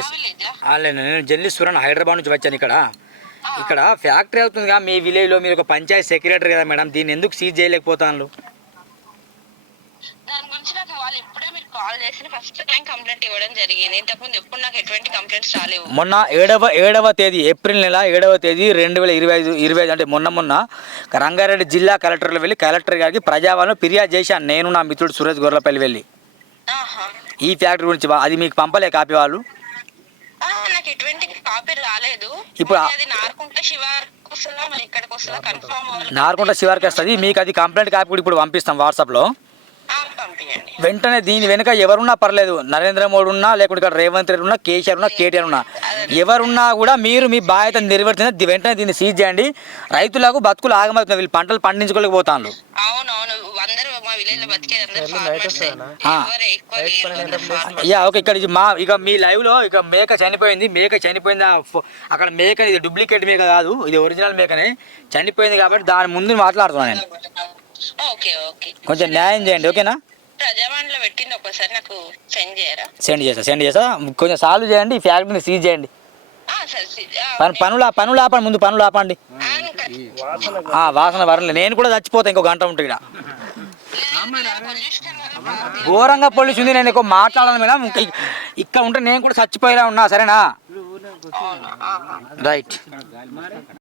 Yes నేను journalist Hyderabad నుంచి వచ్చాను ఇక్కడ ఫ్యాక్టరీ అవుతుందిగా మీ విలేజ్లో. మీరు ఒక పంచాయత్ సెక్రటరీ కదా మేడం, దీన్ని ఎందుకు సీజ్ చేయలేకపోతాను? దాని గురించి నాకు వాళ్ళు ఇప్పుడే మీరు కాల్ చేసి ఫస్ట్ టైం కంప్లైంట్ ఇవ్వడం జరిగింది. ఇంతకుముందు ఎప్పుడు నాకు ఎటువంటి కంప్లైంట్స్ రాలేవు. మొన్న ఏడవ తేదీ ఏప్రిల్ నెల 7వ తేదీ 2025 అంటే మొన్న రంగారెడ్డి జిల్లా కలెక్టర్లో వెళ్ళి కలెక్టర్ గారికి ప్రజావాళ్ళను ఫిర్యాదు చేశాను నేను, నా మిత్రుడు సురేష్ గొర్రెలపల్లి వెళ్ళి ఈ ఫ్యాక్టరీ గురించి. అది మీకు పంపలే కాపీ వాళ్ళు? నాకు ఎటువంటి కాపీ రాలేదు. ఇప్పుడు అది నార్కుంట శివార్కి వస్తుందా మరి ఇక్కడికి వస్తుందా కన్ఫర్మ్? నార్కుంట శివార్కి వస్తుంది. మీకు అది కంప్లైంట్ కాపీ కూడా ఇప్పుడు పంపిస్తాం వాట్సాప్లో. వెంటనే దీని వెనుక ఎవరున్నా పర్లేదు, నరేంద్ర మోడీ ఉన్నా, లేకుంటే ఇక్కడ రేవంత్ రెడ్డి ఉన్నా, కేసీఆర్ ఉన్నా, కేటీఆర్ ఉన్నా, ఎవరున్నా కూడా మీరు మీ బాధ్యత నిర్వర్తించి వెంటనే దీన్ని సీజ్ చేయండి. రైతులకు బతుకులు ఆగమవుతుంది, వీళ్ళు పంటలు పండించుకోలేకపోతాను. ఓకే, ఇక్కడ మీ లైవ్లో మేక చనిపోయింది. అక్కడ మేక ఇది డూప్లికేట్ మేక కాదు, ఇది ఒరిజినల్ మేకనే చనిపోయింది కాబట్టి దాని ముందు మాట్లాడుతున్నాను నేను. కొంచెం న్యాయం చేయండి, ఓకేనా? ప్రజావాణిలో పెట్టింది, ఒకసారి నాకు సెండ్ చేస్తా. కొంచెం సాల్వ్ చేయండి, ఈ ఫ్యాక్టరీని సీజ్ చేయండి. పనులు ఆపండి, ముందు పనులు ఆపండి. వాసన వరలే, నేను కూడా చచ్చిపోతా ఇంకో గంట ఉంటే. ఇక్కడ ఘోరంగా పొల్యూషన్ ఉంది. నేను ఎక్కువ మాట్లాడాను మేడం, ఇక్కడ ఉంటే నేను కూడా చచ్చిపోయేలా ఉన్నా. సరేనా? రైట్.